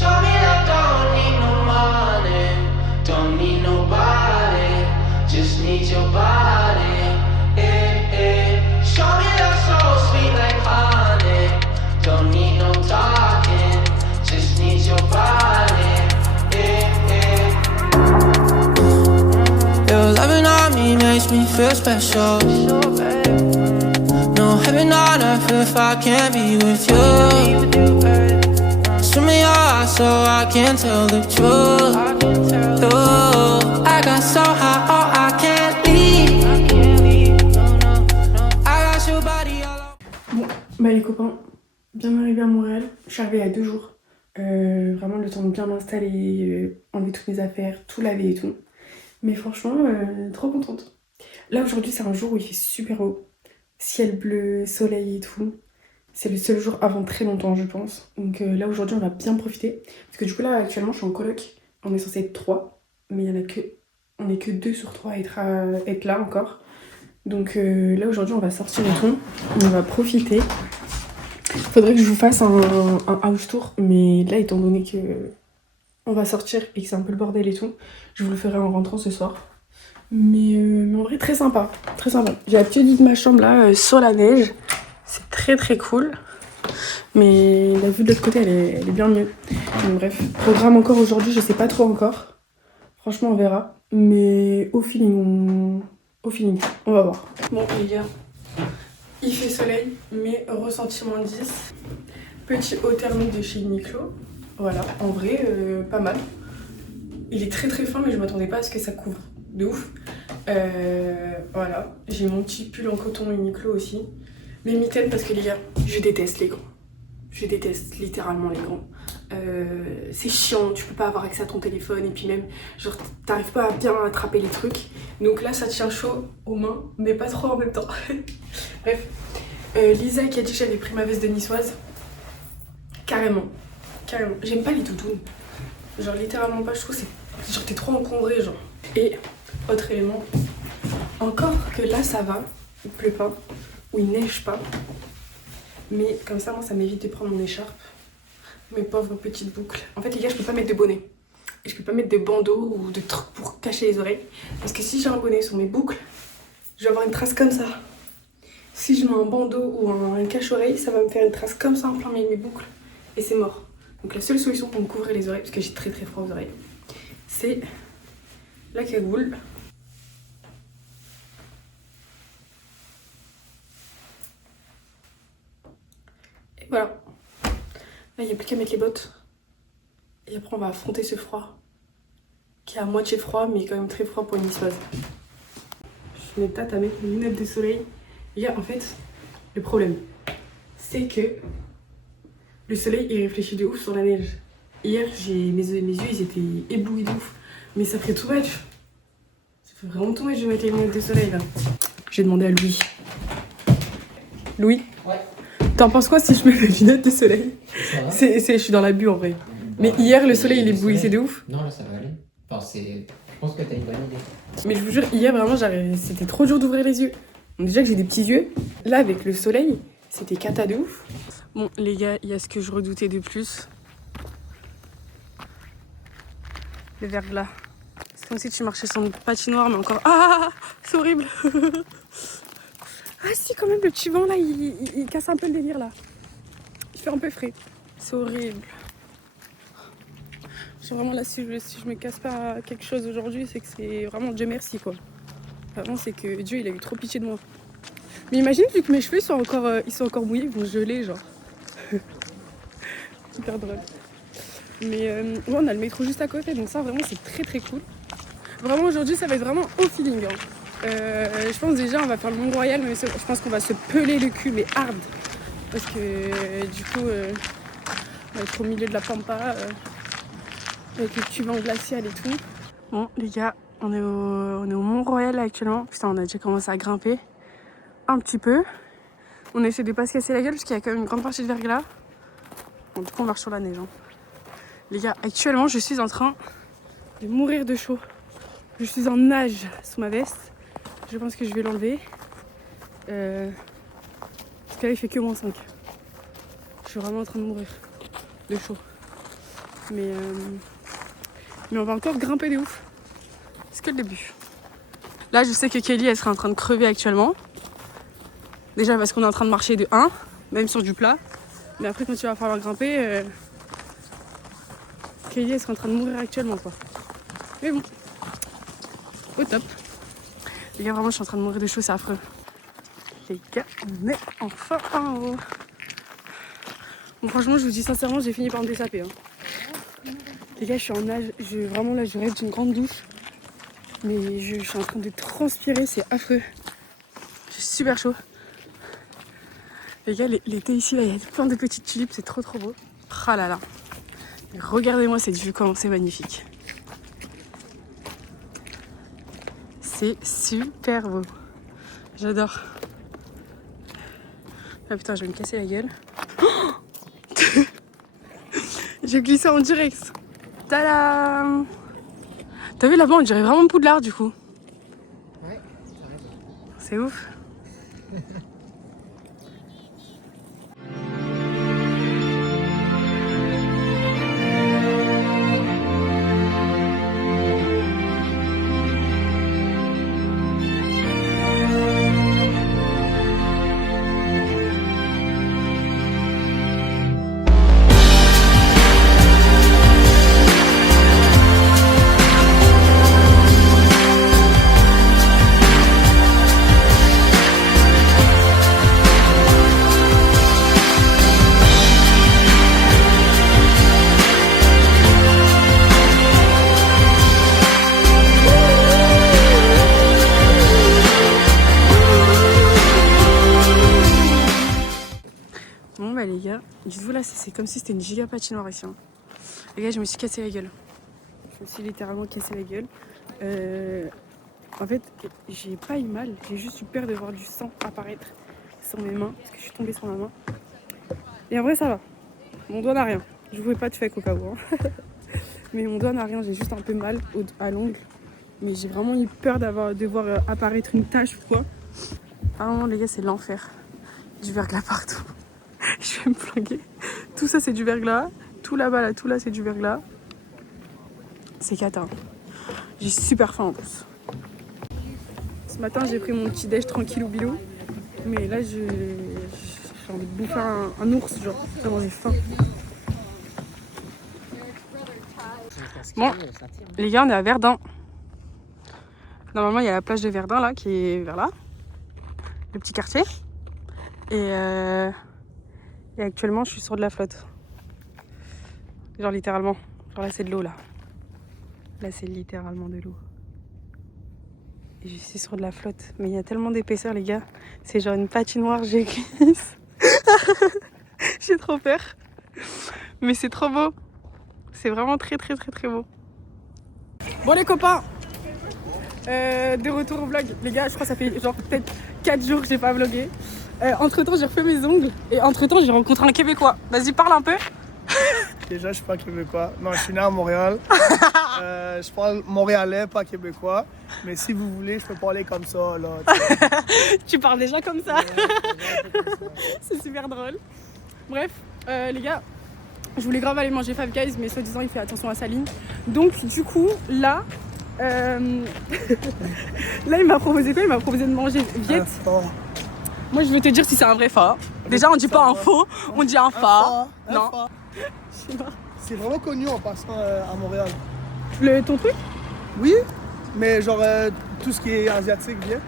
Show me I don't need no money, don't need nobody, just need your body. Show me that soul sweet like honey, don't need no talking, just need your body. Your loving on me makes me feel special. No heaven on earth if I can't be with you. Swim in your eyes so I can tell the truth. Ooh, I got so high, oh I can't leave. I got your body all over. Bon, bah les copains, bien arrivé à Montréal. Je suis arrivée il y a 2 jours. Vraiment le temps de bien m'installer, enlever toutes mes affaires, tout laver et tout. Mais franchement, trop contente. Là aujourd'hui c'est un jour où il fait super beau. Ciel bleu, soleil et tout. C'est le seul jour avant très longtemps je pense. Donc là aujourd'hui on va bien profiter. Parce que du coup là actuellement je suis en coloc. On est censé être 3. Mais on est que 2 sur 3 à être là encore. Donc là aujourd'hui on va sortir et tout. On va profiter. Faudrait que je vous fasse un house tour. Mais là étant donné que on va sortir et que c'est un peu le bordel et tout, je vous le ferai en rentrant ce soir. Mais en vrai très sympa. Très sympa. J'ai la petite vie de ma chambre là sur la neige. C'est très très cool. Mais la vue de l'autre côté elle est bien mieux. Donc, bref, programme encore aujourd'hui, je sais pas trop encore. Franchement on verra. Mais au feeling, on va voir. Bon les gars, il fait soleil, mais ressenti -10. Petit haut thermique de chez Uniqlo. Voilà, en vrai, pas mal. Il est très très fin, mais je m'attendais pas à ce que ça couvre. De ouf. Voilà, j'ai mon petit pull en coton Uniqlo aussi. Mes mitaines parce que les gars, je déteste les gants. Je déteste littéralement les gants. C'est chiant, tu peux pas avoir accès à ton téléphone et puis même, genre, t'arrives pas à bien attraper les trucs. Donc là, ça tient chaud aux mains, mais pas trop en même temps. Bref, Lisa qui a dit que j'avais pris ma veste de niçoise. Carrément. Carrément. J'aime pas les doudounes. Genre, littéralement pas, je trouve que c'est... Genre, t'es trop encombré, genre. Et, autre élément, encore que là, ça va. Il pleut pas. Ou il neige pas. Mais comme ça, moi, ça m'évite de prendre mon écharpe. Mes pauvres petites boucles. En fait, les gars, je peux pas mettre de bonnet. Et je peux pas mettre de bandeau ou de trucs pour cacher les oreilles. Parce que si j'ai un bonnet sur mes boucles, je vais avoir une trace comme ça. Si je mets un bandeau ou un cache-oreille, ça va me faire une trace comme ça en plein milieu de mes boucles. Et c'est mort. Donc la seule solution pour me couvrir les oreilles, parce que j'ai très très froid aux oreilles, c'est la cagoule. Et voilà. Là, il n'y a plus qu'à mettre les bottes. Et après, on va affronter ce froid. Qui est à moitié froid, mais quand même très froid pour une niçoise. Je me tâte à mettre mes lunettes de soleil. Et en fait, le problème, c'est que le soleil, il réfléchit de ouf sur la neige. Hier, mes yeux, ils étaient éblouis de ouf. Mais ça fait too much. Ça fait vraiment too much de mettre les lunettes de soleil, là. J'ai demandé à Louis. Louis ? Ouais. T'en penses quoi si je mets les lunettes de soleil ? Je suis dans l'abus en vrai. Mais hier, le soleil, il éblouissait de ouf. Non, là, ça va aller. Enfin, je pense que t'as une bonne idée. Mais je vous jure, hier, vraiment, c'était trop dur d'ouvrir les yeux. Donc déjà que j'ai des petits yeux, là, avec le soleil, c'était cata de ouf. Bon, les gars, il y a ce que je redoutais de plus. Le verglas. C'est comme si tu marchais sur une patinoire, mais encore... Ah, c'est horrible. Ah si, quand même, le petit vent, là, il casse un peu le délire, là. Il fait un peu frais. C'est horrible. Genre vraiment, là, si je me casse pas quelque chose aujourd'hui, c'est que c'est vraiment Dieu merci, quoi. Vraiment, c'est que Dieu, il a eu trop pitié de moi. Mais imagine, vu que mes cheveux sont encore mouillés, ils vont geler, genre. Hyper drôle. Mais ouais, on a le métro juste à côté, donc ça, vraiment, c'est très très cool. Vraiment, aujourd'hui, ça va être vraiment au feeling, hein. Je pense déjà on va faire le Mont-Royal, mais je pense qu'on va se peler le cul, mais hard. Parce que du coup, on va être au milieu de la pampa, avec le petit vent glacial et tout. Bon les gars, on est au Mont-Royal actuellement. Putain, on a déjà commencé à grimper un petit peu. On essaie de pas se casser la gueule parce qu'il y a quand même une grande partie de verglas. Bon, du coup on marche sur la neige, hein. Les gars, actuellement je suis en train de mourir de chaud. Je suis en nage sous ma veste. Je pense que je vais l'enlever. Parce que là, il fait que -5. Je suis vraiment en train de mourir de chaud. Mais on va encore grimper de ouf. C'est que le début. Là, je sais que Kelly, elle serait en train de crever actuellement. Déjà parce qu'on est en train de marcher de 1, même sur du plat. Mais après, quand il va falloir grimper, Kelly, elle serait en train de mourir actuellement, quoi. Mais bon, au top. Les gars, vraiment, je suis en train de mourir de chaud, c'est affreux. Les gars, on est enfin en haut. Bon, franchement, je vous dis sincèrement, j'ai fini par me dessaper. Hein. Les gars, je suis en nage. Vraiment, là, je rêve d'une grande douche. Mais je suis en train de transpirer, c'est affreux. J'ai super chaud. Les gars, l'été ici, là, il y a plein de petites tulipes, c'est trop beau. Ah là là. Regardez-moi cette vue, comment c'est magnifique. C'est super beau. J'adore. Ah putain, je vais me casser la gueule. Oh j'ai glissé en direct. Tadam! T'as vu là-bas, on dirait vraiment Poudlard du coup. Ouais, c'est ouf. Bon bah les gars, dites-vous là c'est comme si c'était une giga patinoire ici. Hein. Les gars, je me suis cassé la gueule. Je me suis littéralement cassé la gueule. En fait, j'ai pas eu mal, j'ai juste eu peur de voir du sang apparaître sur mes mains, parce que je suis tombée sur ma main. Et en vrai ça va, mon doigt n'a rien. Je pouvais pas te faire au cas où. Hein. Mais mon doigt n'a rien, j'ai juste un peu mal à l'ongle. Mais j'ai vraiment eu peur de voir apparaître une tache ou quoi. Vraiment les gars, c'est l'enfer. Du verglas partout. Je vais me flinguer. Tout ça c'est du verglas. Tout là-bas, là, tout là c'est du verglas. C'est cata. J'ai super faim en plus. Ce matin j'ai pris mon petit déj tranquille ou bilou. Mais là j'ai envie de bouffer un ours, genre. Vraiment j'ai faim. Bon, les gars, on est à Verdun. Normalement il y a la plage de Verdun là qui est vers là. Le petit quartier. Et actuellement je suis sur de la flotte. Genre littéralement. Genre là c'est de l'eau là. Là c'est littéralement de l'eau. Et je suis sur de la flotte. Mais il y a tellement d'épaisseur les gars. C'est genre une patinoire, je glisse. J'ai trop peur. Mais c'est trop beau. C'est vraiment très beau. Bon les copains, de retour au vlog. Les gars, je crois que ça fait genre peut-être 4 jours que j'ai pas vlogué. Entre temps j'ai refait mes ongles. Et entre temps j'ai rencontré un Québécois. Vas-y parle un peu. Déjà, je suis pas québécois. Non, je suis né à Montréal. Je parle montréalais, pas québécois. Mais si vous voulez, je peux parler comme ça. Là, tu parles déjà comme ça. C'est super drôle. Bref, les gars, je voulais grave aller manger Five Guys, mais soi-disant, il fait attention à sa ligne. Donc, du coup, là, là, il m'a proposé quoi? Il m'a proposé de manger Viet. Moi, je veux te dire si c'est un vrai fa. Déjà, on dit pas un faux, on dit un fa. Non. C'est vraiment connu en passant à Montréal. Ton truc? Oui, mais genre tout ce qui est asiatique vient.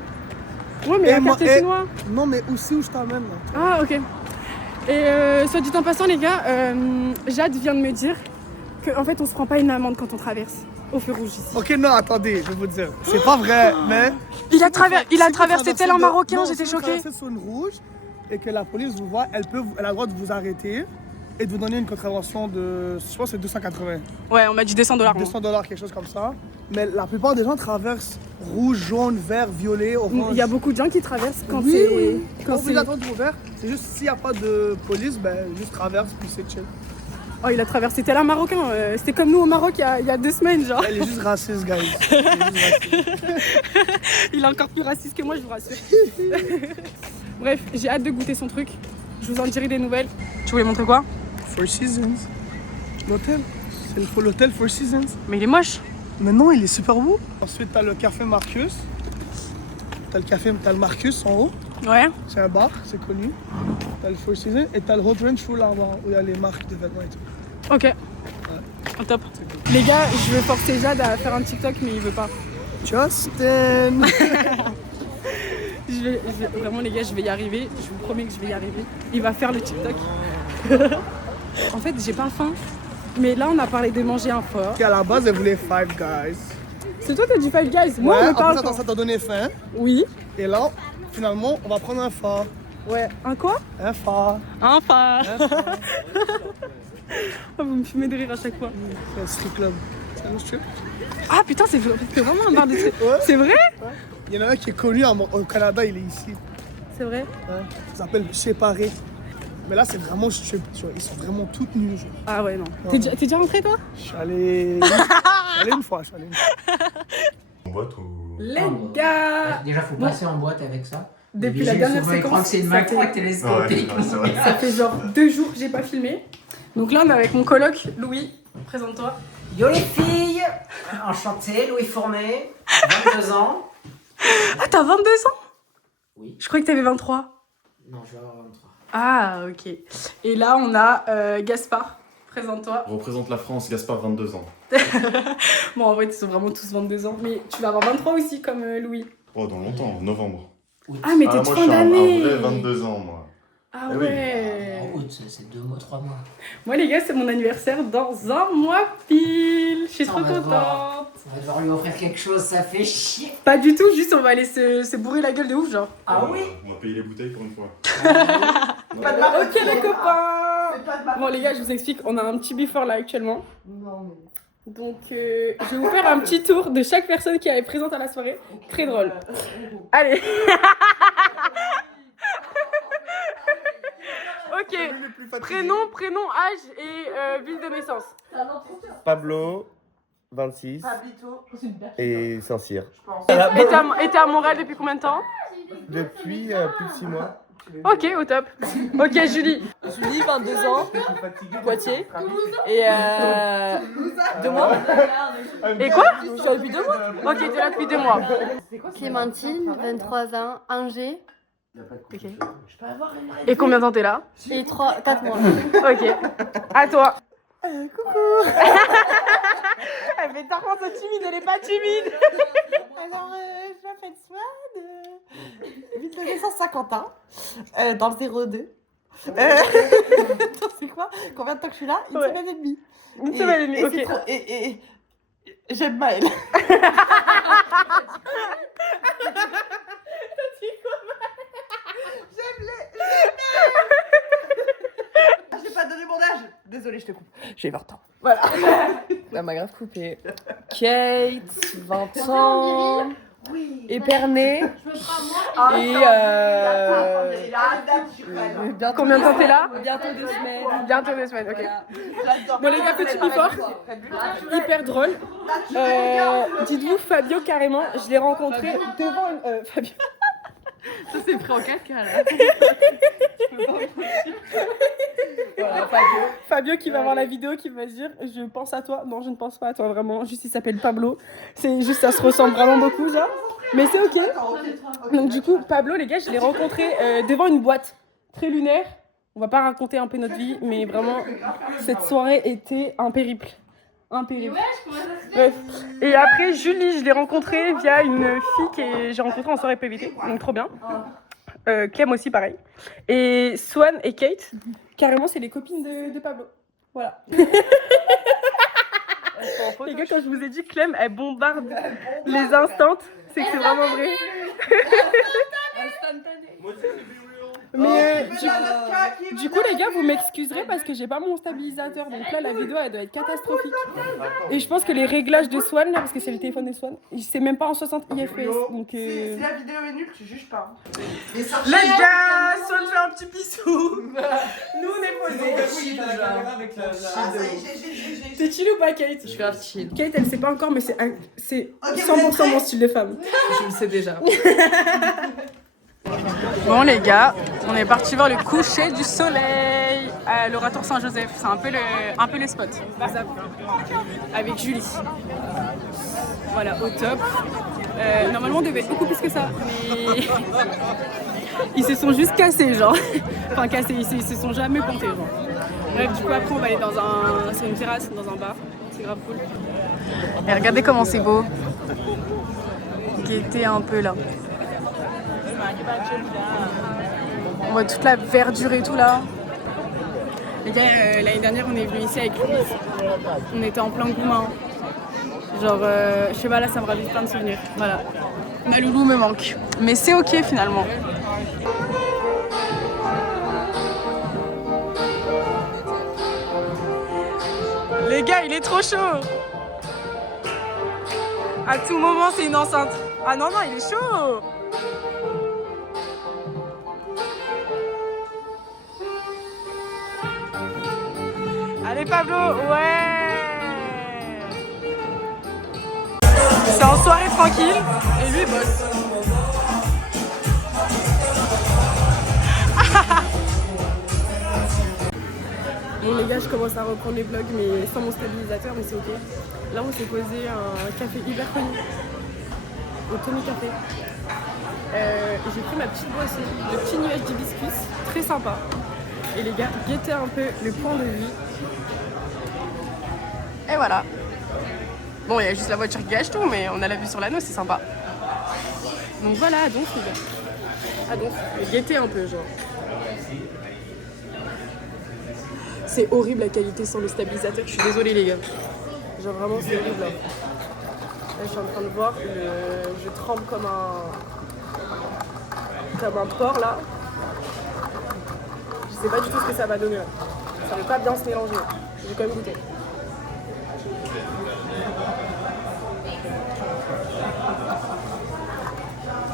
Ouais, mais la carte chinoise. Non, mais aussi où je t'emmène. Ah, ok. Et soit dit en passant, les gars, Jade vient de me dire qu'en fait, on se prend pas une amende quand on traverse au feu rouge ici. Ok, non, attendez, je vais vous dire. C'est pas vrai, mais. Il a traversé tel un Marocain, j'étais choquée. Si vous traversez sur une rouge et que la police vous voit, elle a le droit de vous arrêter et de vous donner une contravention de, je pense, c'est 280. Ouais, on m'a dit $200. $200, quelque chose comme ça. Mais la plupart des gens traversent rouge, jaune, vert, violet, orange. Il y a beaucoup de gens qui traversent quand oui, c'est... Oui. Quand vous attendez au vert, c'est juste s'il n'y a pas de police, ben juste traverse puis c'est chill. Oh, il a traversé tel un Marocain. C'était comme nous au Maroc il y a 2 semaines, genre. Il est juste raciste, guys. Il est encore plus raciste que moi, je vous rassure. Bref, j'ai hâte de goûter son truc. Je vous en dirai des nouvelles. Tu voulais montrer quoi? Four Seasons. L'hôtel. C'est l'hôtel Four Seasons. Mais il est moche. Mais non, il est super beau. Ensuite, t'as le café Marcus. T'as le Marcus en haut. Ouais. C'est un bar, c'est connu. T'as le Four Seasons et t'as le Hot Ranch Room là-bas où il y a les marques de vêtements et tout. Ok. Au top. Les gars, je vais forcer Jade à faire un TikTok, mais il veut pas. Justin. Vraiment les gars, je vais y arriver. Je vous promets que je vais y arriver. Il va faire le TikTok. En fait, j'ai pas faim. Mais là, on a parlé de manger un fort. À la base, elle voulait Five Guys. C'est toi qui as dit Five Guys. Moi, Ouais, on me parle. après ça t'a donné faim. Oui. Et là, finalement, on va prendre un phare. Ouais. Un quoi? Un phare. Un phare. Oh, vous me fumez de rire à chaque fois. C'est un strip club. C'est un strip. Ah putain, c'est vraiment un bar de strip. Ouais. C'est vrai? Il y en a un qui est connu au Canada, il est ici. C'est vrai. Ouais. Ça s'appelle Séparé. Mais là, c'est vraiment strip. Tu vois. Ils sont vraiment toutes nus. Genre. Ah ouais, non. Ouais. T'es déjà rentré toi? Je suis allé une fois. En boîte ou... Les gars. Déjà, faut passer en boîte avec ça. Depuis la dernière séquence, Je crois que c'est une ça Mac fait- 3 télescopique. Ouais, c'est vrai. Ça fait genre 2 jours que j'ai pas filmé. Donc là, on est avec mon coloc, Louis. Présente-toi. Yo les filles, enchanté, Louis Fournet, 22 ans. Ah, t'as 22 ans? Oui. Je croyais que t'avais 23. Non, je vais avoir 23. Ah, ok. Et là, on a Gaspard. Présente-toi. Représente la France, Gaspard, 22 ans. Bon, en vrai, ils sont vraiment tous 22 ans. Mais tu vas avoir 23 aussi, comme Louis. Oh, dans longtemps, novembre. Ah, mais t'es moi, de je fin suis un d'année. vrai 22 ans, moi. Ah Eh oui. ouais. En août, c'est 2 mois, 3 mois. Moi, les gars, c'est mon anniversaire dans un mois pile. Je suis Ça, trop on va devoir. On va devoir lui offrir quelque chose, ça fait chier. Pas du tout, juste on va aller se bourrer la gueule de ouf, genre. Ah oui. On va payer les bouteilles pour une fois. Ok les copains. Bon les gars, je vous explique, on a un petit before là actuellement. Donc je vais vous faire un petit tour de chaque personne qui est présente à la soirée. Très drôle. Allez. Ok. Prénom, âge et ville de naissance. Pablo, 26. Et Saint-Cyr. Et t'es à Montréal depuis combien de temps? Depuis plus de 6 mois. Ok, au top. Ok, Julie. Julie, 22 ans, Poitiers. Et 2 mois. Et quoi? Je suis là depuis 2 mois. Ok, t'es là depuis 2 mois. Clémentine, 23 ans, Angers, Et combien de temps t'es là? et 4 mois. Ok. À toi. Coucou. Elle fait tellement so timide, elle est pas timide. Alors, je m'appelle Swan, ville de naissance Saint-Quentin, dans le 02. C'est quoi? Combien de temps que je suis là? Une Ouais. semaine et demie. Une semaine et demie, et ok. c'est trop- et j'aime Maëlle. Je vais pas donner mon âge. Désolée, je te coupe. J'ai 20 ans. Voilà. Elle m'a grave coupé. Kate, 20 ans. Épernay. Et bientôt Combien de temps t'es là? Bientôt 2 semaines. Bientôt 2 semaines, ok. J'adore. Bon les gars, petit before, hyper drôle. Dites-vous Fabio carrément, je l'ai rencontré devant une... Fabio. Ça c'est pris en 4K là. Voilà, Fabio qui va voir la vidéo, qui va se dire je pense à toi. Non, je ne pense pas à toi vraiment, juste il s'appelle Pablo. C'est juste, ça se ressemble vraiment beaucoup genre. Mais c'est ok. Donc du coup, Pablo les gars, je l'ai rencontré devant une boîte très lunaire. On va pas raconter un peu notre vie, mais vraiment, cette soirée était un périple. Un périple. Bref. Et après, Julie, je l'ai rencontrée via une fille que j'ai rencontrée en soirée PVT, donc trop bien. Clem aussi, pareil. Et Swan et Kate, carrément, c'est les copines de Pablo. Voilà. Les gars, quand je vous ai dit Clem, elle bombarde les instants, c'est que c'est vraiment vrai. Mais du coup les gars, vous m'excuserez parce que j'ai pas mon stabilisateur, donc là la vidéo elle doit être catastrophique. Et je pense que les réglages de Swan là, parce que c'est le téléphone de Swan, c'est même pas en 60 IFS, donc Si la vidéo est nulle, tu juges pas. les gars, Swan fait un petit bisou. Nous on est posés. T'es chill ou pas Kate? Je suis grave chill. Kate elle sait pas encore, mais c'est 100% mon style de femme. Je le sais déjà. Bon les gars, on est parti voir le coucher du soleil. l'Oratoire Saint-Joseph. C'est un peu le spot. Avec Julie. Voilà, au top. Normalement, on devait être beaucoup plus que ça. Mais ils se sont juste cassés, genre. Enfin, cassés, ils se sont jamais comptés, genre. Bref, du coup, après, on va aller sur une terrasse, dans un bar. C'est grave cool. Et regardez comment c'est beau. Gaieté un peu là. On voit toute la verdure et tout là. Les gars, l'année dernière, on est venu ici avec Louise. On était en plein Goumin. Genre, je sais pas, là, ça me ravive plein de souvenirs. Voilà. Ma loulou me manque. Mais c'est ok finalement. Les gars, il est trop chaud. À tout moment, c'est une enceinte. Ah non, non, il est chaud. Allez Pablo, ouais. C'est en soirée tranquille et lui bosse. Bon les gars, je commence à reprendre les vlogs mais sans mon stabilisateur, mais c'est ok. Là on s'est posé un café hyper connu au Tommy Café. J'ai pris ma petite boisson, le petit nuage d'hibiscus, très sympa. Et les gars, guettez un peu le point de vue. Et voilà. Bon, il y a juste la voiture qui gâche tout, mais on a la vue sur l'anneau, c'est sympa. Donc voilà, donc les gars. Ah donc, guettez un peu, genre. C'est horrible la qualité sans le stabilisateur, je suis désolée les gars. Genre vraiment c'est horrible là. Là je suis en train de voir, je tremble comme un porc là. Je sais pas du tout ce que ça va donner là. Ça va pas bien se mélanger. J'ai quand même goûté.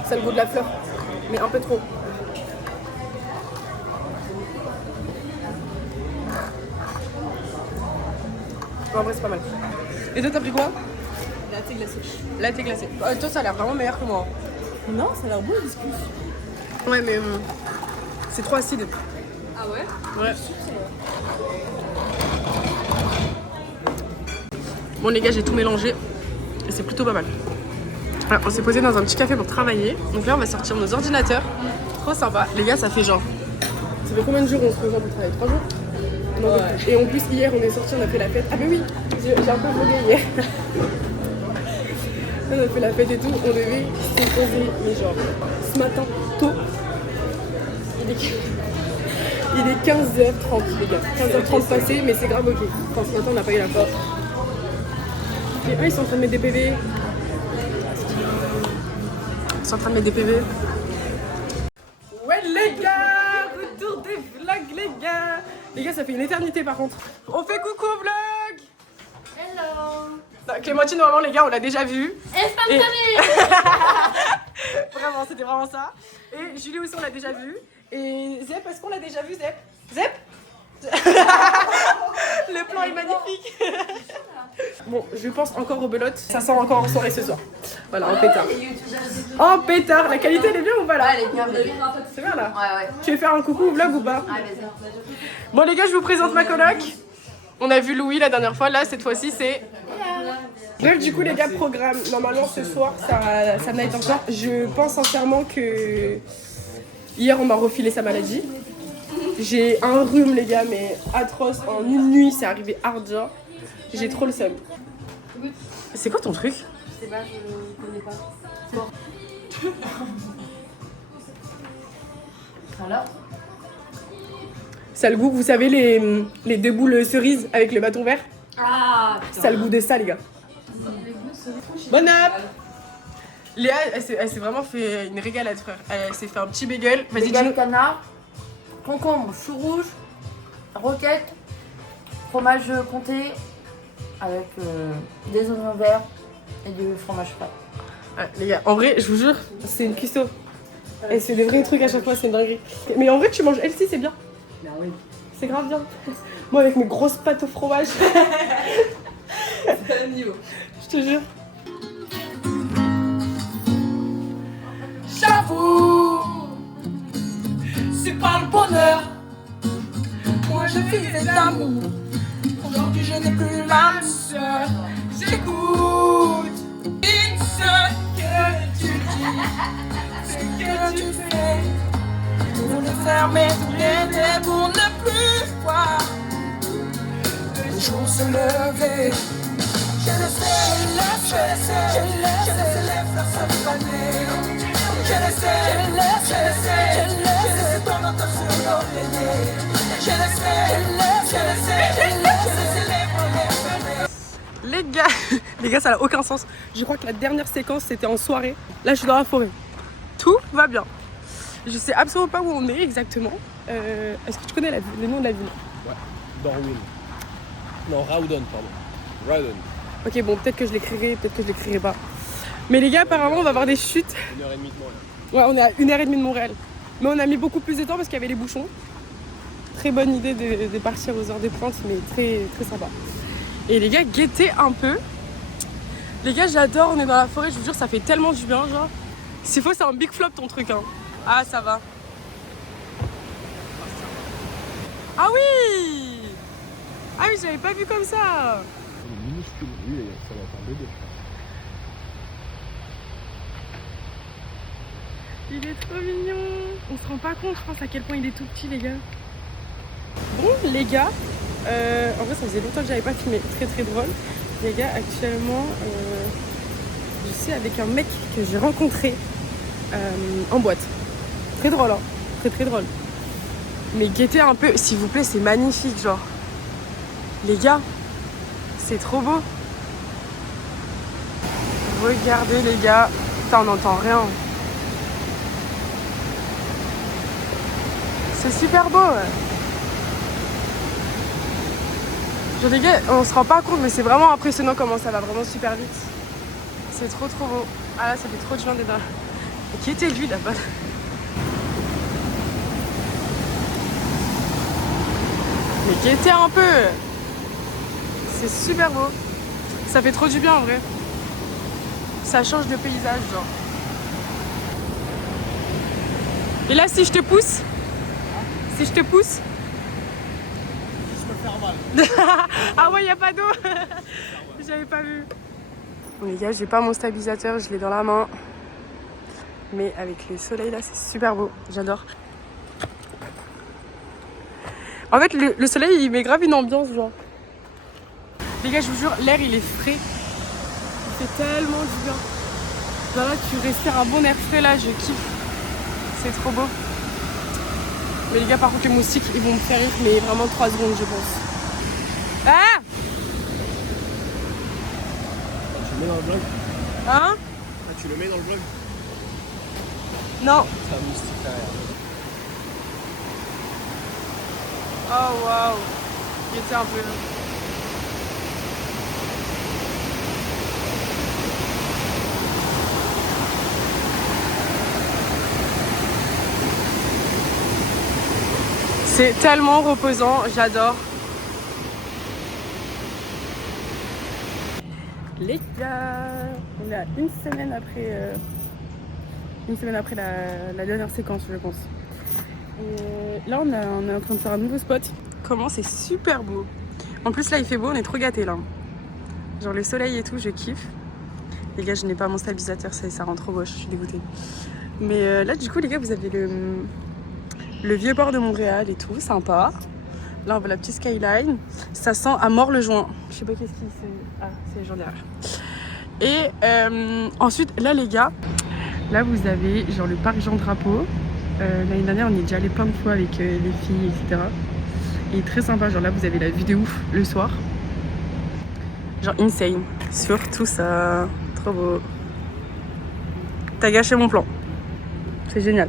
Ça a le goût de la fleur, mais un peu trop. En vrai c'est pas mal. Et toi t'as pris quoi? Latte glacé. Latte glacé. Toi ça a l'air vraiment meilleur que moi. Non, ça a l'air bon le discus. Ouais mais c'est trop acide. Ah ouais? Ouais. Bon les gars, j'ai tout mélangé et c'est plutôt pas mal. Alors, on s'est posé dans un petit café pour travailler. Donc là on va sortir nos ordinateurs. Trop sympa. Les gars, ça fait genre... Ça fait combien de jours on se rejoint pour travailler? 3 jours? Non, ouais. Et en plus hier on est sorti, on a fait la fête. Ah mais oui, j'ai un peu vlogué hier. On a fait la fête et tout, on devait se poser, mais genre ce matin tôt. Il est 15h30 les gars. 15h30 passé, mais c'est grave ok. Enfin ce matin on n'a pas eu la force. Et eux ils sont en train de mettre des PV. Ils sont en train de mettre des PV. Ouais les gars, retour des vlogs les gars. Les gars, ça fait une éternité par contre. On fait coucou au vlog. Hello. Non, Clémentine, normalement les gars, on l'a déjà vu. Espantané. Vraiment, c'était vraiment ça. Et Julie aussi, on l'a déjà vu. Et Zep, est-ce qu'on l'a déjà vu, Zep? Zep. Le plan est magnifique. Bon, je pense encore aux belotes. Ça sent encore en soirée ce soir. Voilà, en pétard. En pétard, la qualité elle est bien ou pas là? Ouais, elle est bien bébé. C'est bien là? Ouais, ouais. Tu veux faire un coucou au vlog ou pas? Ouais, vas-y. Bon les gars, je vous présente ma coloc. On a vu Louis la dernière fois, là cette fois-ci c'est... Bref, du coup les gars, programme. Normalement ce soir ça night encore. Je pense sincèrement que hier on m'a refilé sa maladie. J'ai un rhume les gars, mais atroce. En une nuit c'est arrivé hard genre. J'ai trop le seum. C'est quoi ton truc? Je sais pas, je connais pas. Alors? Ça a le goût, vous savez les 2 boules cerises avec le bâton vert? Ah, Ça a le goût de ça les gars. Bon app! Léa, elle s'est vraiment fait une régalade frère. Elle s'est fait un petit bagel. Vas-y, dis-nous. bagel canard, concombre, chou rouge, roquette, fromage comté avec des oignons verts et du fromage frais. Ouais, les gars, en vrai, je vous jure, c'est une cuistot. Et c'est des vrais trucs à chaque fois, c'est une dinguerie. Mais en vrai, tu manges healthy, c'est bien. Ah oui. C'est grave bien. Moi, avec mes grosses pâtes au fromage. C'est un niveau. Je te jure. J'avoue, c'est pas le bonheur. Moi je brisé d'amour. Aujourd'hui je n'ai plus l'âme sœur. J'écoute une seule que tu dis, ce que tu fais. Pour ne fermer tous les yeux, pour ne plus voir le jour se lever. Je le sais, les fleurs se faner. Je le sais, ton entend sur l'oreiller. Je le sais, les gars, ça n'a aucun sens. Je crois que la dernière séquence c'était en soirée. Là, je suis dans la forêt. Tout va bien. Je sais absolument pas où on est exactement. Est-ce que tu connais le nom de la ville? Ouais, Darwin. Non, Rawdon, pardon. Rawdon. Ok, bon, peut-être que je l'écrirai, peut-être que je l'écrirai pas. Mais les gars, apparemment, on va avoir des chutes. 1h30 de Montréal. Ouais, on est à 1h30 de Montréal. Mais on a mis beaucoup plus de temps parce qu'il y avait les bouchons. Très bonne idée de partir aux heures de pointe, mais très, très sympa. Et les gars, guettez un peu. Les gars, j'adore, on est dans la forêt, je vous jure, ça fait tellement du bien, genre. S'il faut, c'est un big flop ton truc, hein. Ah, ça va. Ah oui! Ah oui, j'avais pas vu comme ça. Minuscule, oui, ça va faire bébé. Il est trop mignon. On se rend pas compte, je pense, à quel point il est tout petit, les gars. Bon, les gars, en vrai, ça faisait longtemps que j'avais pas filmé. Très, très drôle. Les gars, actuellement, je suis avec un mec que j'ai rencontré en boîte. Très drôle, hein. Très, très drôle. Mais guettez un peu, s'il vous plaît, c'est magnifique, genre. Les gars, c'est trop beau. Regardez, les gars. Putain, on n'entend rien. C'est super beau, ouais. Genre les gars, on se rend pas compte, mais c'est vraiment impressionnant comment ça va vraiment super vite. C'est trop trop beau. Ah là, ça fait trop de gens d'être là. Qui était lui là-bas? Mais qui était un peu. C'est super beau. Ça fait trop du bien en vrai. Ça change de paysage, genre. Et là, si je te pousse? Si je te pousse? Je peux faire mal. Ah ouais, y a pas d'eau. J'avais pas vu. Bon les gars, j'ai pas mon stabilisateur, je l'ai dans la main. Mais avec le soleil là, c'est super beau. J'adore. En fait, le soleil, il met grave une ambiance, genre. Les gars, je vous jure, l'air, il est frais. Il fait tellement du bien. Genre là, tu respires un bon air frais, là, je kiffe. C'est trop beau. Mais les gars, par contre, les moustiques, ils vont me faire rire, mais vraiment 3 secondes, je pense. Ah! Tu le mets dans le vlog? Hein? Tu le mets dans le vlog? Non. C'est un moustique derrière. Oh waouh. Il était un peu là. C'est tellement reposant, j'adore. Les gars, on est à une semaine après la dernière séquence, je pense. Et là, on est en train de faire un nouveau spot. Comment c'est super beau. En plus, là, il fait beau, on est trop gâtés là. Genre le soleil et tout, je kiffe. Les gars, je n'ai pas mon stabilisateur, ça rend trop beau, je suis dégoûtée. Mais là, du coup, les gars, vous avez le vieux port de Montréal et tout, sympa. Là, on voit la petite skyline. Ça sent à mort le joint. Je sais pas qu'est-ce qui c'est. Ah, c'est les gens derrière. Et ensuite, là, les gars, là, vous avez genre le parc Jean Drapeau. L'année dernière, on y est déjà allé plein de fois avec les filles, etc. Et très sympa. Genre là, vous avez la vue de ouf le soir. Genre insane. Surtout ça. Trop beau. T'as gâché mon plan. C'est génial.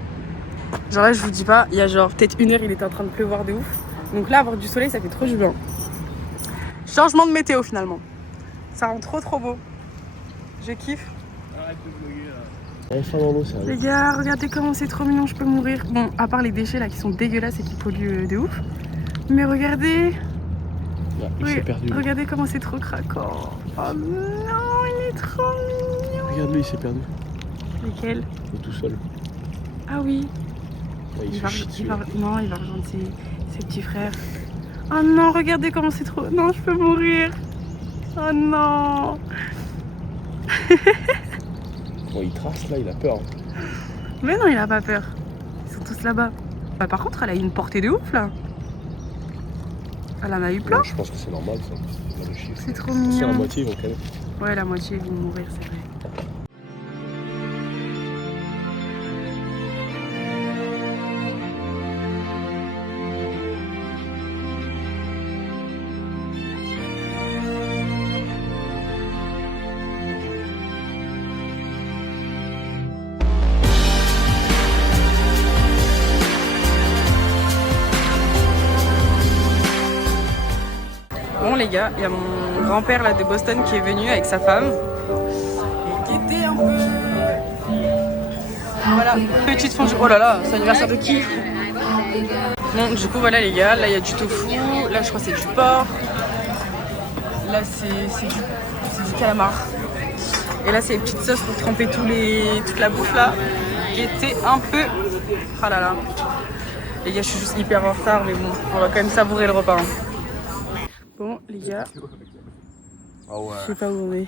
Genre là, je vous dis pas, il y a genre peut-être 1 heure, il était en train de pleuvoir de ouf. Donc là, avoir du soleil, ça fait trop du bien. Changement de météo finalement. Ça rend trop trop beau. Je kiffe. Arrête de vlogger là. Enfin dans l'eau, ça. Les gars, regardez comment c'est trop mignon, je peux mourir. Bon, à part les déchets là qui sont dégueulasses et qui polluent de ouf. Mais regardez. Ouais, il s'est perdu. Regardez comment c'est trop craquant. Oh non, il est trop mignon. Regarde-le, il s'est perdu. Lequel? Il est tout seul. Ah oui. Ouais, il va se chie dessus. Là. Non, il va rejoindre ses petits frères. Oh non, regardez comment c'est trop... Non, je peux mourir. Oh non. Bon, il trace là, il a peur. Mais non, il a pas peur. Ils sont tous là-bas. Bah, par contre, elle a une portée de ouf là. Elle en a eu plein. Non, je pense que c'est normal ça. C'est trop C'est la mignon. moitié, ils vont quand même. Ouais, la moitié ils vont mourir, c'est vrai. Bon les gars, il y a mon grand-père là de Boston qui est venu avec sa femme. Et qui était un peu... Voilà, petite fondue. Oh là là, c'est l'anniversaire de qui? Bon, du coup voilà les gars, là il y a du tofu, là je crois que c'est du porc. Là c'est du calamar. Et là c'est les petites sauces pour tremper toute la bouffe là. Qui était un peu... Ah là là. Les gars, je suis juste hyper en retard, mais bon, on va quand même savourer le repas. Hein. Bon, les gars, je sais pas où on est.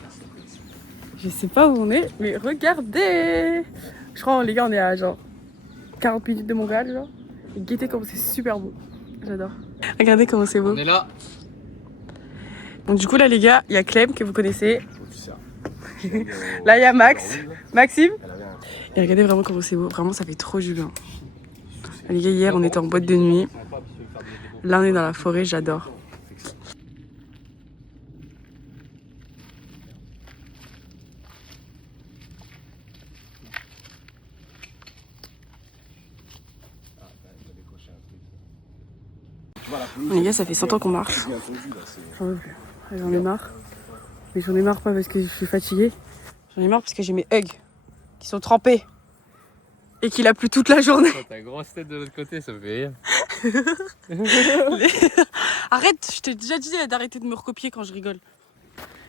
Je sais pas où on est, mais regardez! Je crois, les gars, on est à genre 40 minutes de Montréal, genre. Et guettez comment c'est super beau. J'adore. Regardez comment c'est beau. On est là. Donc, du coup, là, les gars, il y a Clem que vous connaissez. Là, il y a Max, Maxime. Et regardez vraiment comment c'est beau. Vraiment, ça fait trop du bien. Les gars, hier, on était en boîte de nuit. Là, on est dans la forêt, j'adore. Les gars, ça fait 100 ans qu'on marche. J'en ai marre. Mais j'en ai marre pas parce que je suis fatiguée. J'en ai marre parce que j'ai mes hugs qui sont trempés. Et qu'il a plu toute la journée. Ta grosse tête de l'autre côté, ça me fait rire. Arrête, je t'ai déjà dit d'arrêter de me recopier quand je rigole.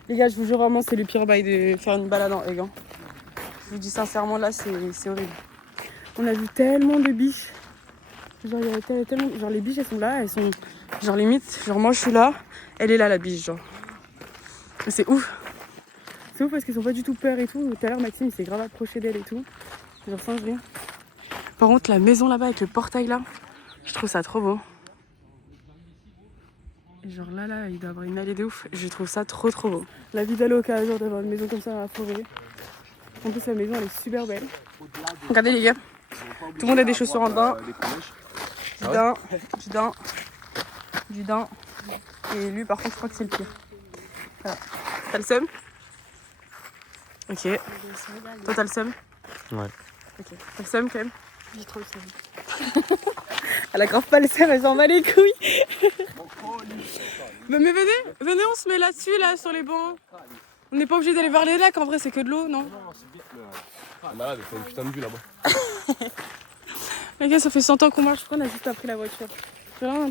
Les gars, je vous jure vraiment, c'est le pire bail de faire une balade en hug. Hein. Je vous dis sincèrement, là, c'est horrible. On a vu tellement de biches. Genre, il y avait tellement... Genre, les biches, elles sont là, elles sont... Genre, limite, genre, moi, je suis là, elle est là, la biche, genre. C'est ouf. C'est ouf parce qu'ils ont pas du tout peur et tout. Tout à l'heure, Maxime, il s'est grave approché d'elle et tout. Genre, sans rien. Par contre, la maison là-bas avec le portail là, je trouve ça trop beau. Et genre là, il doit avoir une allée de ouf. Je trouve ça trop beau. La vie d'Aloca, genre d'avoir une maison comme ça dans la forêt. En plus, la maison elle est super belle. Regardez les gars, tout le monde a des chaussures en daim. Du daim. Et lui, par contre, je crois que c'est le pire. Voilà. T'as le seum? Ok. Toi, t'as le seum? Ouais. Ok. T'as le seum quand même? J'ai trop le seum. Elle a grave pas le seum, elle s'en bat les couilles. Mais venez, on se met là-dessus, là, sur les bancs. On n'est pas obligé d'aller vers les lacs, en vrai, c'est que de l'eau, non? Malade, t'as une putain de vue là-bas. Les gars, ça fait 100 ans qu'on marche, on a juste appris la voiture. Là, on est en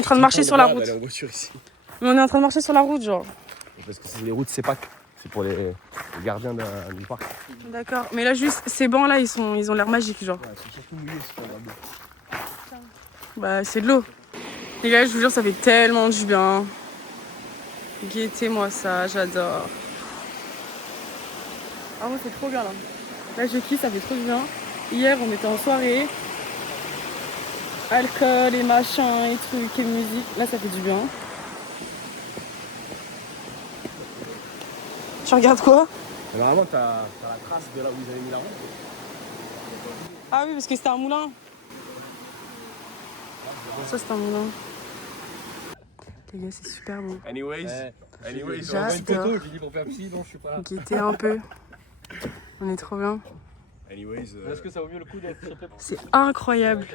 train de marcher sur la route. En voiture ici. Mais on est en train de marcher sur la route, genre. Parce que c'est les routes CEPAC. C'est pour les gardiens du parc. D'accord, mais là, juste, ces bancs là, ils ont l'air magiques, genre. Ouais, c'est surtout mouillé, c'est pas grave. Bah, c'est de l'eau. Les gars, je vous jure, ça fait tellement du bien. Guettez-moi ça, j'adore. Ah, moi, c'est trop bien là. Là, je kiffe, ça fait trop du bien. Hier, on était en soirée. Alcool et machin et trucs et musique. Là, ça fait du bien. Tu regardes quoi? Normalement, t'as la trace de là où ils avaient mis la route. Ah oui, parce que c'était un moulin. Ça, c'est un moulin. Les gars, c'est super beau. Anyways, J'adore. je dis pour faire psy, non, je suis pas là. Guettez un peu. On est trop bien. Est-ce que ça vaut mieux le coup d'être chopé pour C'est incroyable.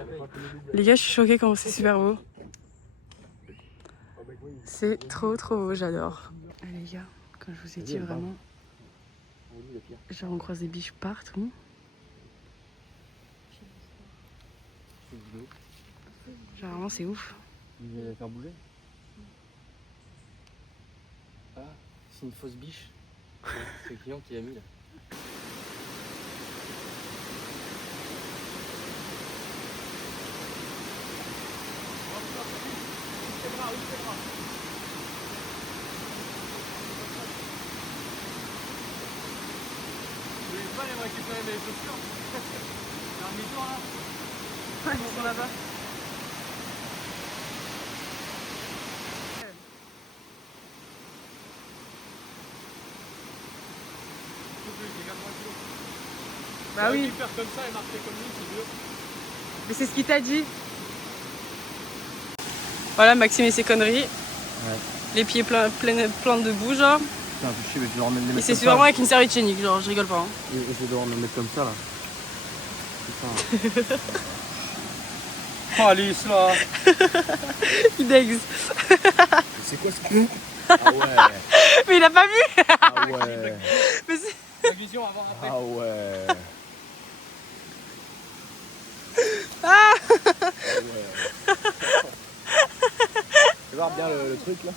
Les gars, je suis choquée comment c'est super beau. C'est trop beau, j'adore. Les gars, comme je vous ai dit, vraiment, genre on croise des biches partout. Genre vraiment, c'est ouf. Ils allaient faire bouger. Ah, c'est une fausse biche. C'est le client qui l'a mis là. pas aller récupérer mes chaussures. C'est un demi-tour là. Ils sont là-bas. Bah oui. Faire comme ça et marcher comme lui, c'est mieux. Mais c'est ce qu'il t'a dit. Voilà, Maxime et ses conneries. Ouais. Les pieds pleins de boue, genre. Putain, je sais, mais je vais devoir me les Et mettre c'est comme vraiment ça. avec une serviette hygiénique, genre, je rigole pas. Hein. Et je vais devoir me mettre comme ça là. Putain. Oh Alice là. Il déguise. C'est quoi ce truc? Ah ouais. Mais il a pas vu. Ah ouais. Mais c'est... La vision avant après. Ah ouais. Ah Ouais. Tu vas voir bien le truc là.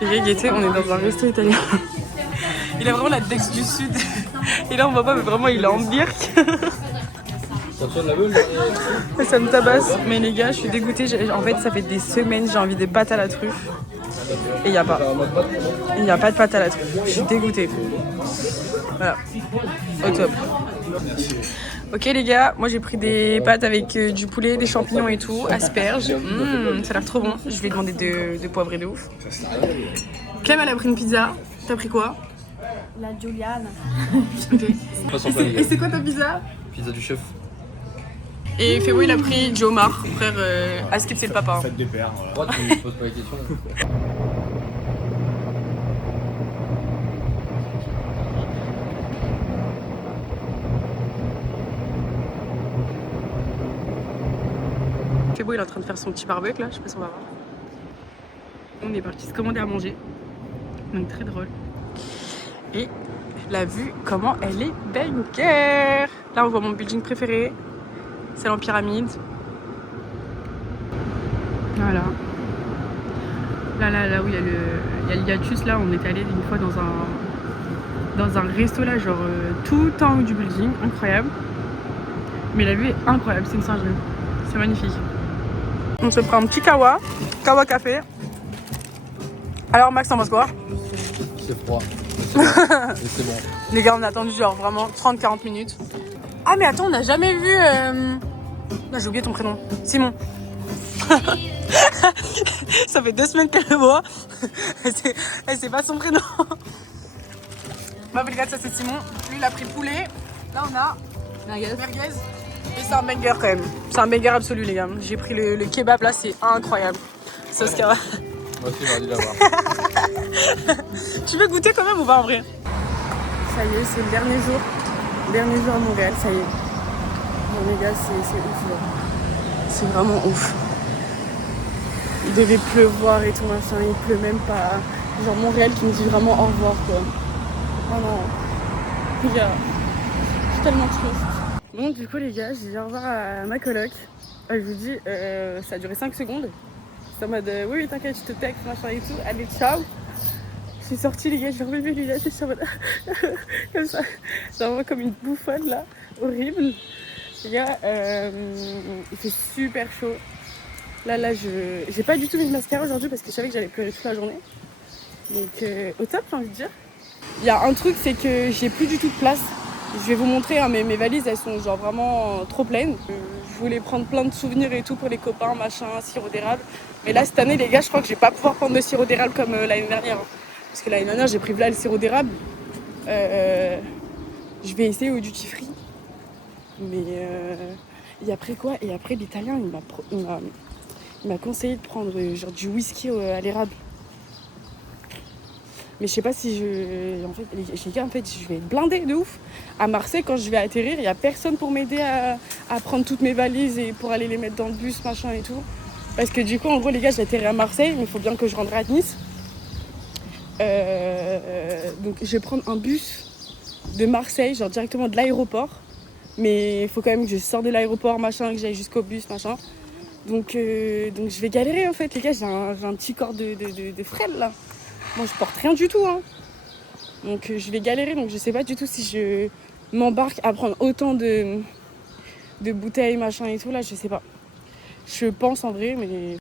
Les gars, Gaëté, on est dans un resto italien. Il a vraiment la Dex du Sud. Et là, on voit pas, mais vraiment, il est en birk. Ça sonne la meule. Ça me tabasse. Mais les gars, je suis dégoûtée. En fait, ça fait des semaines, j'ai envie de pâtes à la truffe. Et il n'y a pas. Il n'y a pas de pâtes à la truffe. Je suis dégoûtée. Voilà. Au top. Ok les gars, moi j'ai pris des pâtes avec du poulet, des champignons et tout, asperges. Ça a l'air trop bon. Je vais demander de poivrer de ouf. Clem elle a pris une pizza. T'as pris quoi? La Giuliana. Ok. Pas sans Et c'est quoi ta pizza? Pizza du chef. Et Fébo il a pris du homard. Frère, Askip c'est le papa. Faites des paires, voilà. Pourquoi tu me poses pas la question? Fébo il est en train de faire son petit barbecue là, je sais pas si on va voir. On est parti se commander à manger. Donc très drôle. Et la vue, comment elle est banger. Là on voit mon building préféré. C'est en pyramide. Voilà. Là où il y a le hiatus là, on est allé une fois dans un resto là, genre tout en haut du building, incroyable. Mais la vue est incroyable, c'est une singerie. C'est magnifique. On se prend un petit kawa café. Alors Max, t'en penses quoi? C'est froid. Mais c'est bon. Les gars, on a attendu genre vraiment 30-40 minutes. Ah mais attends, on n'a jamais vu... Non, j'ai oublié ton prénom. Simon. Ça fait 2 semaines qu'elle le voit. Elle sait pas son prénom. Bon, les gars, ça c'est Simon. Lui, il a pris le poulet. Là, on a merguez. Et c'est un banger quand même. C'est un banger absolu, les gars. J'ai pris le kebab là, c'est incroyable. Sauce kebab. Moi aussi, j'ai envie de l'avoir. Tu veux goûter quand même ou pas en vrai? Ça y est, c'est le dernier jour. Dernier jour à Montréal, ça y est. Bon les gars, c'est ouf là. C'est vraiment ouf. Il devait pleuvoir et tout machin, il pleut même pas. Genre Montréal qui me dit vraiment au revoir quoi. Oh non. Les gars, je suis tellement triste. Bon du coup les gars, j'ai dit au revoir à ma coloc. Je vous dis, ça a duré 5 secondes. C'est en mode, oui t'inquiète, je te texte, machin et tout. Allez, ciao. Je suis sortie les gars, j'ai remis mes lunettes et je suis en mode comme ça. C'est vraiment comme une bouffonne là, horrible. Les gars, il fait super chaud. Là, j'ai pas du tout mis de mascara aujourd'hui parce que je savais que j'allais pleurer toute la journée. Donc au top, j'ai envie de dire. Il y a un truc, c'est que j'ai plus du tout de place. Je vais vous montrer, hein, mes valises, elles sont genre vraiment trop pleines. Je voulais prendre plein de souvenirs et tout pour les copains, machin, sirop d'érable. Mais là, cette année, les gars, je crois que je vais pas pouvoir prendre de sirop d'érable comme l'année dernière. Hein. Parce que l'année dernière, j'ai pris là le sirop d'érable. Je vais essayer au duty free. Mais et après quoi? Et après, l'italien, il m'a conseillé de prendre genre du whisky à l'érable. Mais je sais pas si je... En fait, les gars, je vais être blindée de ouf. À Marseille, quand je vais atterrir, il n'y a personne pour m'aider à prendre toutes mes valises et pour aller les mettre dans le bus, machin et tout. Parce que du coup, en gros, les gars, j'atterris à Marseille, mais il faut bien que je rentre à Nice. Donc, je vais prendre un bus de Marseille, genre directement de l'aéroport. Mais il faut quand même que je sorte de l'aéroport, machin, que j'aille jusqu'au bus, machin. Donc je vais galérer, en fait, les gars. J'ai un petit corps de frêle, là. Moi, je porte rien du tout, hein. Donc, je vais galérer. Donc, je sais pas du tout si je m'embarque à prendre autant de bouteilles, machin et tout, là. Je sais pas. Je pense en vrai, mais...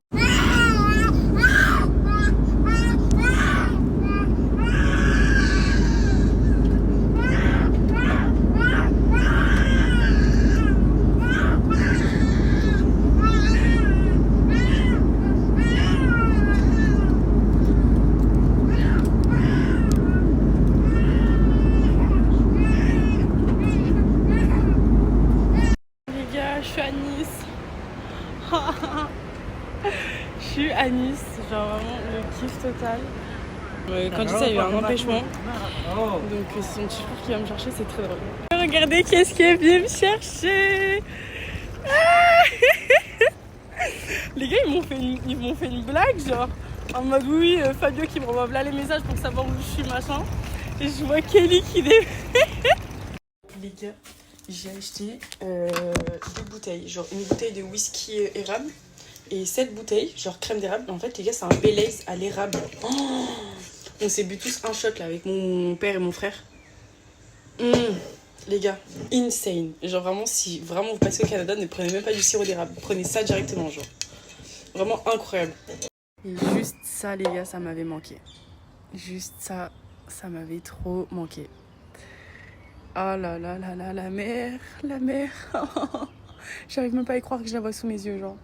Les gars, je suis à Nice. Je suis à Nice, genre vraiment le kiff total. Quand je dis ça, il y a eu un empêchement. Donc c'est son petit frère qui va me chercher, c'est très drôle. Regardez qu'est-ce qui est venu me chercher. Les gars, ils m'ont fait une blague, genre en mode oui, Fabio qui me renvoie là les messages pour savoir où je suis, machin. Et je vois Kelly qui les... Les gars, j'ai acheté 2 bouteilles, genre une bouteille de whisky érable et 7 bouteilles, genre crème d'érable. En fait, les gars, c'est un Baileys à l'érable. Oh, on s'est bu tous un shot là avec mon père et mon frère. Les gars, insane. Genre vraiment, si vraiment vous passez au Canada, ne prenez même pas du sirop d'érable. Prenez ça directement, genre. Vraiment incroyable. Et juste ça, les gars, ça m'avait manqué. Juste ça, ça m'avait trop manqué. Ah là là là là, la mer, la mer. J'arrive même pas à y croire que je la vois sous mes yeux, genre.